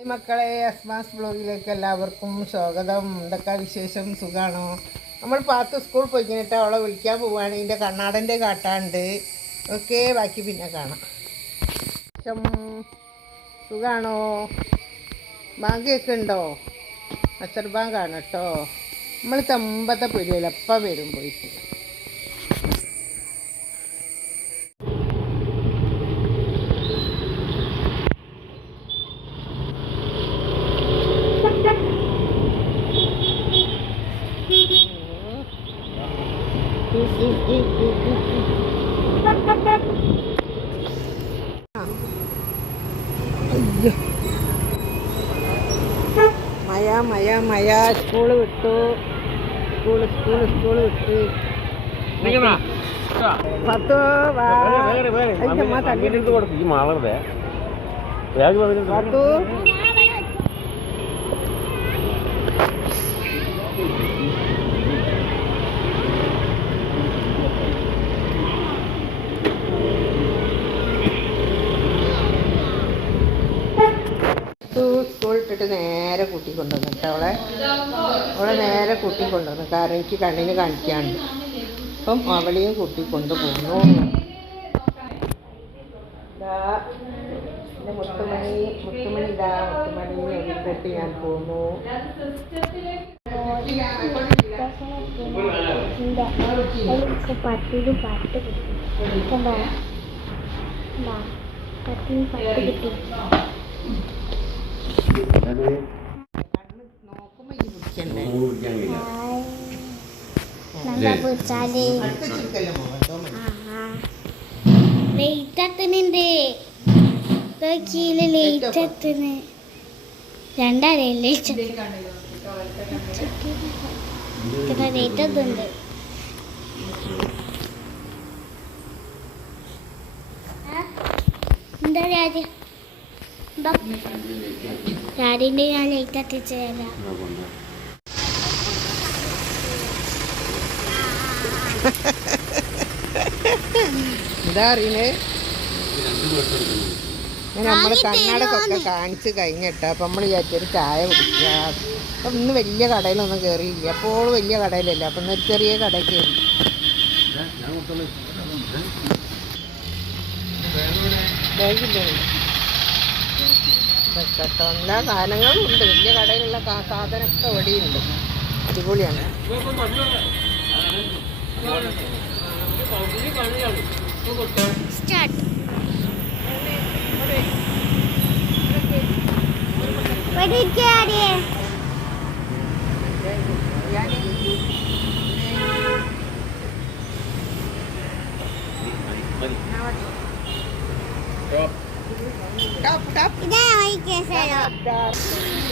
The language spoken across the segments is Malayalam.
മക്കളെ, അസ്മാസ് ബ്ലോഗിലേക്ക് എല്ലാവർക്കും സ്വാഗതം. എന്തൊക്കെ വിശേഷം? സുഖമാണോ? നമ്മൾ പാത്ത് സ്കൂൾ പോയി കഴിഞ്ഞിട്ട് അവളെ വിളിക്കാൻ പോവുകയാണ്. ഇതിൻ്റെ കണ്ണാടൻ്റെ കാട്ടാണ്ട്. ഓക്കെ, ബാക്കി പിന്നെ കാണാം. സുഖമാണോ? ബാങ്കൊക്കെ ഉണ്ടോ? അസർ ബാങ്കാണ് കേട്ടോ. നമ്മൾ തമ്പത്തെ പൊരിയല്ല, എപ്പം വരും പോയിട്ട്. മഴ സ്കൂള് വിട്ടു. സ്കൂള് വിട്ട് പത്തോ പത്തു സ്കൂൾ ഇട്ടിട്ട് നേരെ കൂട്ടിക്കൊണ്ടുവന്നു കേട്ടോ. അവളെ നേരെ കൂട്ടിക്കൊണ്ടുവന്നു. കാരണം എനിക്ക് കണ്ണിന് കാണിക്കാണ്ട്. അപ്പം അവളെയും കൂട്ടിക്കൊണ്ടു പോകുന്നു. മുത്തുമണി എഴുതിട്ട് ഞാൻ പോകുന്നു. ഡാഡിന്റെ ഞാൻ ലേറ്റ് എത്തിച്ചു തരാം. എന്താ അറിയണേ? നമ്മൾ കണ്ണടക്കൊക്കെ കാണിച്ച് കഴിഞ്ഞിട്ട് അപ്പം നമ്മൾ വിചാരിച്ചൊരു ചായ കുടിക്കുക. അപ്പം ഇന്ന് വലിയ കടയിലൊന്നും കയറിയില്ല. അപ്പോൾ വലിയ കടയിലല്ല, അപ്പം ഒരു ചെറിയ കടയിൽ കയറി. കേട്ടോ, എല്ലാ സാധനങ്ങളും ഉണ്ട്. വലിയ കടയിലുള്ള സാധനമൊക്കെ ഇവിടെയുണ്ട്. അടിപൊളിയാണ്.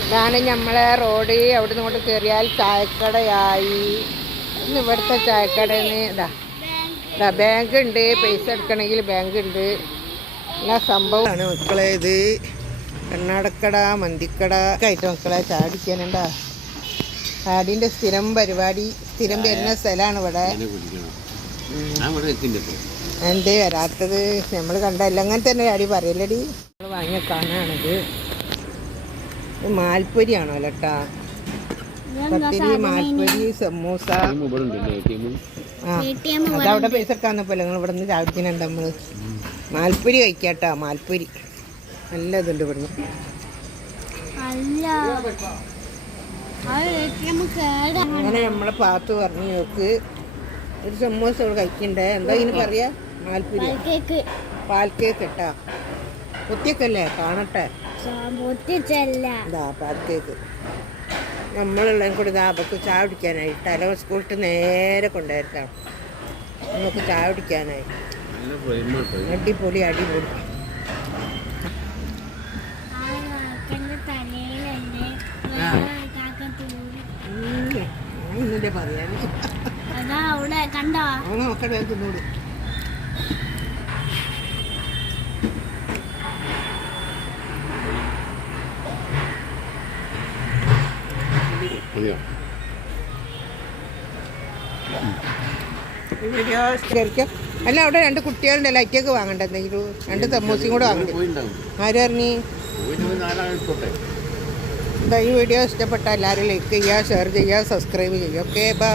ഇതാണ് നമ്മളെ റോഡ്. അവിടെ നിന്ന് കൊണ്ട് കയറിയാൽ ചായക്കടയായി. ഇന്ന് ഇവിടുത്തെ ചായക്കടയിൽ നിന്ന് ഇതാ ബാങ്ക് ഉണ്ട്. പൈസ എടുക്കണമെങ്കിൽ ബാങ്ക് ഉണ്ട്. എല്ലാ സംഭവമാണ് മക്കളെ. ഇത് കണ്ണാടക്കട, മന്തിക്കട ഒക്കെ ആയിട്ട് മക്കളെ ചാടിക്കാനുണ്ടാ. ചാടിൻ്റെ സ്ഥിരം പരിപാടി, സ്ഥിരം വരുന്ന സ്ഥലമാണ് ഇവിടെ. എന്തേ വരാത്തത്? നമ്മൾ കണ്ടല്ല. അങ്ങനെ തന്നെ ചാടി പറയല്ലടി. നമ്മൾ വാങ്ങിയ കാണാണിത്. മാൽപ്പൊരിയാണോ അല്ലട്ടാ? പത്തിരി, മാൽപ്പൊരി, സമൂസ. അതവിടെ പൈസ എടുക്കാന്നപ്പോലെ നിങ്ങൾ ഇവിടെ നിന്ന് ചാടിക്കുന്നുണ്ട്. നമ്മൾ മാൽപ്പൊരി കഴിക്കാട്ടാ. മാൽപ്പൊരി നല്ല ഇതുണ്ട് ഇവിടുന്ന്. അങ്ങനെ നമ്മളെ പാത്ത് പറഞ്ഞു നോക്ക്. ഒരു സമൂസ ഇവിടെ കഴിക്കണ്ടേ. എന്താ ഇതിന് പറയാ? മാൽപ്പൊരി, പാൽ കേക്ക് ഇട്ടാ. പൊത്തിയൊക്കെയല്ലേ? കാണട്ടെ. ഇതാ പാൽ കേക്ക്. നമ്മളുള്ളതും കൂടി ഇതാ അവർക്ക് ചായ കുടിക്കാനായിട്ട് അല്ല സ്കൂളിട്ട് നേരെ കൊണ്ടുവരുത്താം. നമുക്ക് ചായ കുടിക്കാനായി. അടിപൊളി. ഒന്നിന്റെ പറയാൻ നോക്കട്ടെ. തിന്നോട് അല്ല, അവിടെ രണ്ട് കുട്ടികളുടെ ലൈറ്റൊക്കെ വാങ്ങണ്ട. എന്തെങ്കിലും രണ്ട് സമൂസയും കൂടെ വാങ്ങണ്ടേ? ആര് പറഞ്ഞു? എന്താ ഈ വീഡിയോ ഇഷ്ടപ്പെട്ട എല്ലാവരും ലൈക്ക് ചെയ്യുക, ഷെയർ ചെയ്യുക, സബ്സ്ക്രൈബ് ചെയ്യുക. Okay bye.